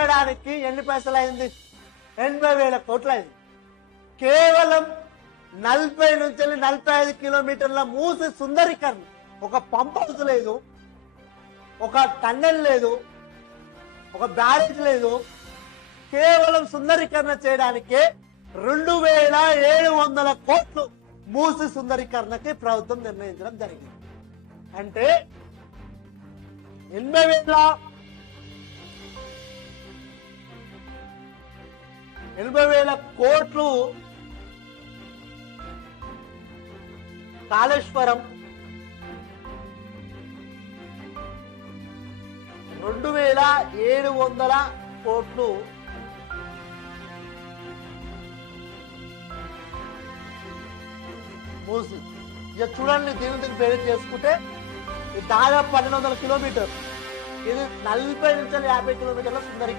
కట్టడానికి ఎన్ని పైసలు అయింది? 80,000 కోట్లు అయింది. కేవలం 40 నుంచి 45 కిలోమీటర్ల మూసి సుందరీకరణ, ఒక పంప్ హౌస్ లేదు, ఒక టన్నెల్ లేదు, ఒక బ్యారేజ్ లేదు. కేవలం సుందరీకరణ చేయడానికే 2,700 కోట్లు మూసి సుందరీకరణకి ప్రభుత్వం నిర్ణయించడం జరిగింది. అంటే 80,000 కోట్లు కాళేశ్వరం, 2,700 కోట్లు మూసి. ఇక చూడండి, దీని పేరు చేసుకుంటే దాదాపు 1,200 కిలోమీటర్. ఇది 40 నుంచి 50 కిలోమీటర్ల సుందరీకరణ.